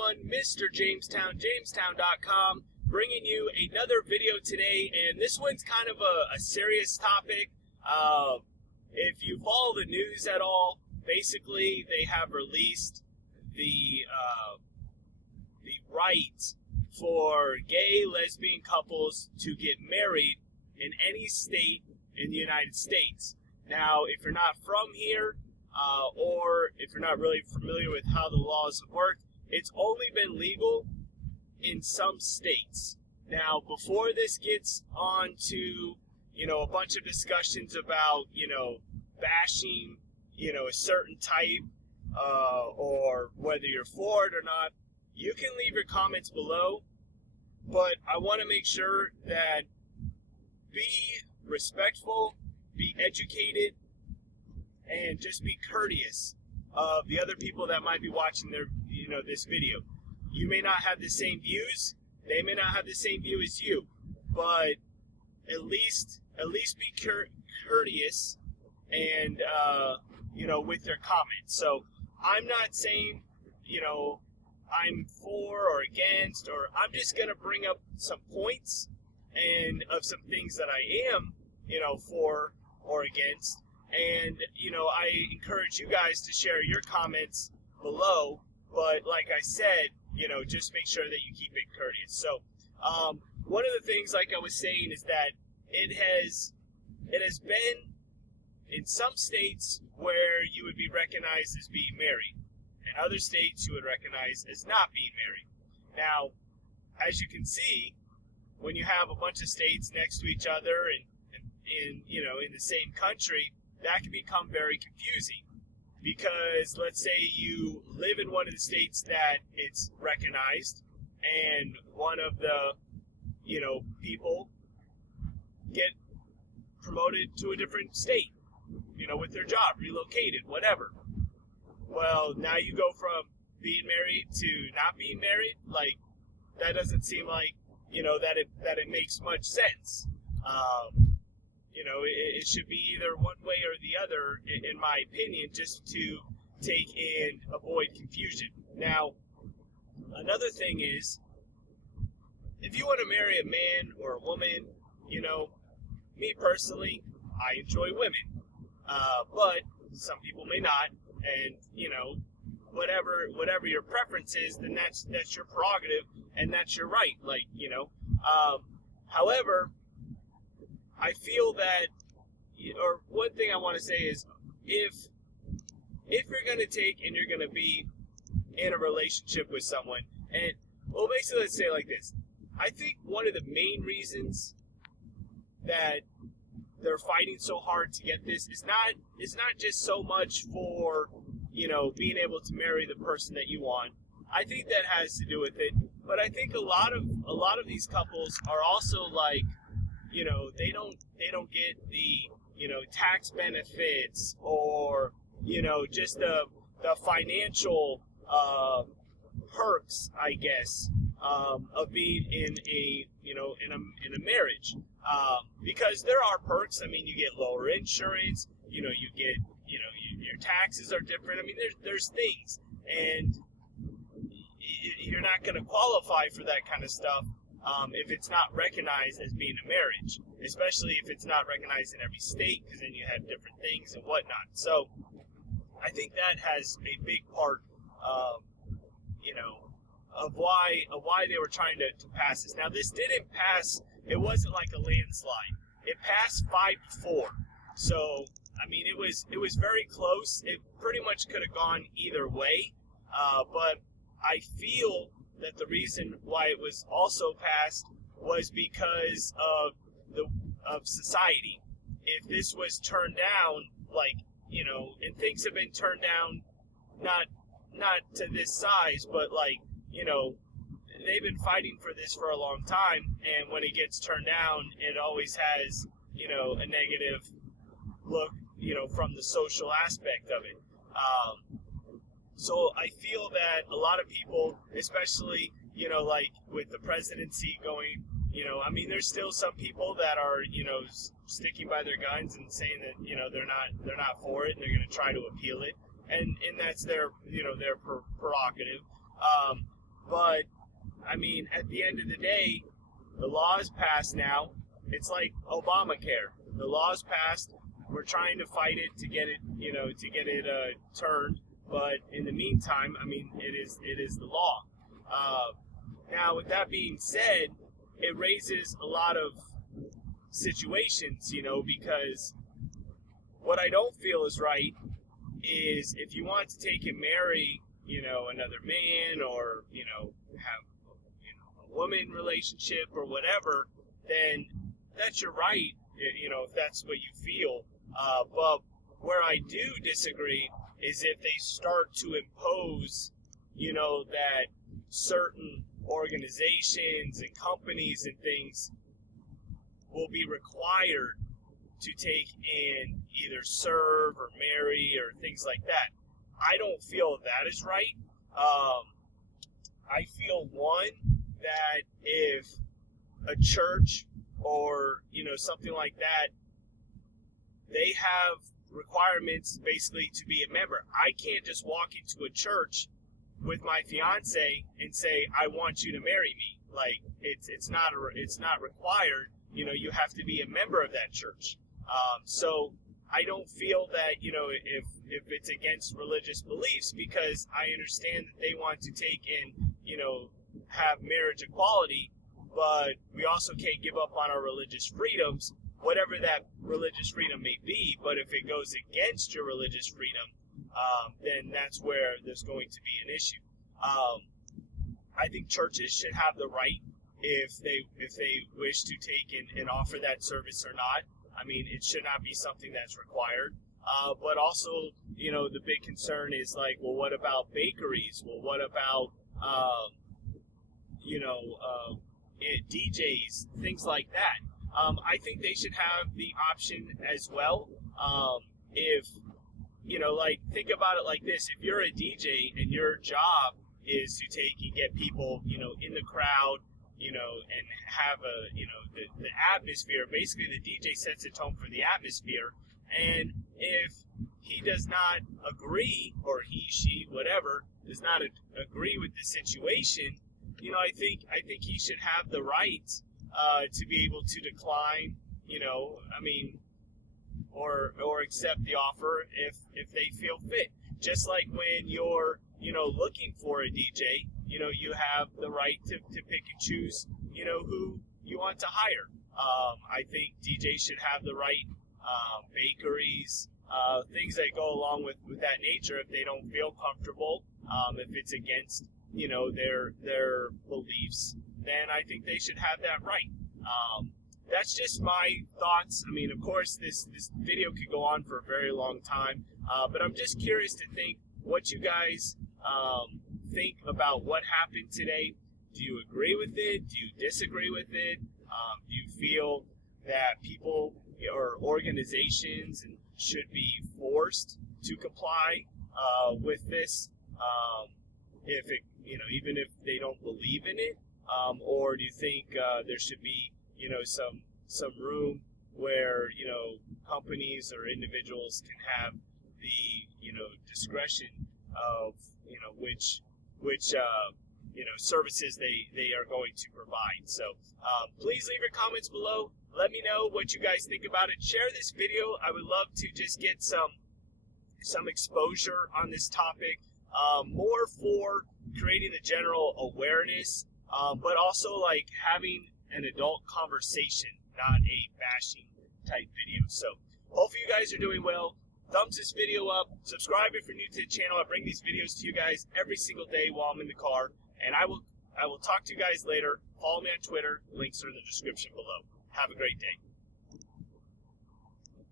everyone, MrJameZtown, JameZtown.com, bringing you another video today, and this one's kind of a serious topic. If you follow the news at all, basically they have released the right for gay, lesbian couples to get married in any state in the United States. Now, if you're not from here, or if you're not really familiar with how the laws have worked, it's only been legal in some states. Now, before this gets on to, a bunch of discussions about, bashing, a certain type, or whether you're for it or not, you can leave your comments below, but I want to make sure that be respectful, be educated, and just be courteous of the other people that might be watching this video. You may not have the same views, they may not have the same view as you, but at least be courteous and with their comments. So I'm not saying I'm for or against, or I'm just gonna bring up some points and of some things that I am for or against. And, I encourage you guys to share your comments below. But like I said, just make sure that you keep it courteous. So, one of the things, like I was saying, is that it has been in some states where you would be recognized as being married. In other states, you would recognize as not being married. Now, as you can see, when you have a bunch of states next to each other and in the same country, that can become very confusing, because let's say you live in one of the states that it's recognized, and one of the people get promoted to a different state, with their job, relocated, whatever. Well, now you go from being married to not being married. Like, that doesn't seem like that it makes much sense. It should be either one way or the other, in my opinion, just to take and avoid confusion. Now, another thing is, if you want to marry a man or a woman, me personally, I enjoy women, but some people may not, and whatever your preference is, then that's your prerogative and that's your right. However, I feel that, or one thing I want to say is, if you're going to take and you're going to be in a relationship with someone, and, well, basically, let's say it like this. I think one of the main reasons that they're fighting so hard to get this is not just so much for, being able to marry the person that you want. I think that has to do with it, but I think a lot of these couples are also like, they don't get the, tax benefits, or, just the financial perks, I guess, of being in a marriage. Because there are perks. I mean, you get lower insurance, you get, your taxes are different. I mean, there's things, and you're not going to qualify for that kind of stuff if it's not recognized as being a marriage, especially if it's not recognized in every state, because then you have different things and whatnot. So I think that has a big part, of why they were trying to pass this. Now, this didn't pass. It wasn't like a landslide. It passed 5-4. So, I mean, it was very close. It pretty much could have gone either way. But I feel that the reason why it was also passed was because of society. If this was turned down, and things have been turned down, not to this size, but they've been fighting for this for a long time, and when it gets turned down, it always has, a negative look, from the social aspect of it. So I feel that a lot of people, especially, with the presidency going, I mean, there's still some people that are, sticking by their guns and saying that, they're not for it, and they're going to try to appeal it. And that's their, their prerogative. But, I mean, at the end of the day, the law is passed now. It's like Obamacare. The law is passed. We're trying to fight it to get it, turned. But in the meantime, I mean, it is the law. Now, with that being said, it raises a lot of situations, because what I don't feel is right is if you want to take and marry, another man, or, have, a woman relationship or whatever, then that's your right, if that's what you feel. But where I do disagree is if they start to impose, that certain organizations and companies and things will be required to take and either serve or marry or things like that. I don't feel that is right. I feel, one, that if a church or, something like that, they have requirements basically to be a member. I can't just walk into a church with my fiance and say, I want you to marry me. Like, it's not required. You have to be a member of that church. So I don't feel that, if it's against religious beliefs, because I understand that they want to take and, have marriage equality, but we also can't give up on our religious freedoms, whatever that religious freedom may be. But if it goes against your religious freedom, then that's where there's going to be an issue. I think churches should have the right, if they wish to take and offer that service or not. I mean, it should not be something that's required. But also, the big concern is like, well, what about bakeries? Well, what about, DJs, things like that. I think they should have the option as well. If, think about it like this. If you're a DJ and your job is to take and get people, in the crowd, and have the atmosphere. Basically, the DJ sets a tone for the atmosphere. And if he does not agree, or he, she, whatever, does not agree with the situation, I think he should have the right to be able to decline, or accept the offer if they feel fit. Just like when you're, looking for a DJ, you have the right to pick and choose, who you want to hire. I think DJs should have the right, bakeries, things that go along with that nature. If they don't feel comfortable, if it's against, their beliefs, then I think they should have that right. That's just my thoughts. I mean, of course, this video could go on for a very long time, but I'm just curious to think what you guys think about what happened today. Do you agree with it? Do you disagree with it? Do you feel that people or organizations should be forced to comply with this, if it, even if they don't believe in it? Or do you think there should be, some room where, companies or individuals can have the, discretion of, which services they are going to provide. So please leave your comments below. Let me know what you guys think about it. Share this video. I would love to just get some exposure on this topic, more for creating the general awareness, but also like having an adult conversation, not a bashing type video. So hopefully you guys are doing well. Thumbs this video up. Subscribe if you're new to the channel. I bring these videos to you guys every single day while I'm in the car. And I will talk to you guys later. Follow me on Twitter. Links are in the description below. Have a great day.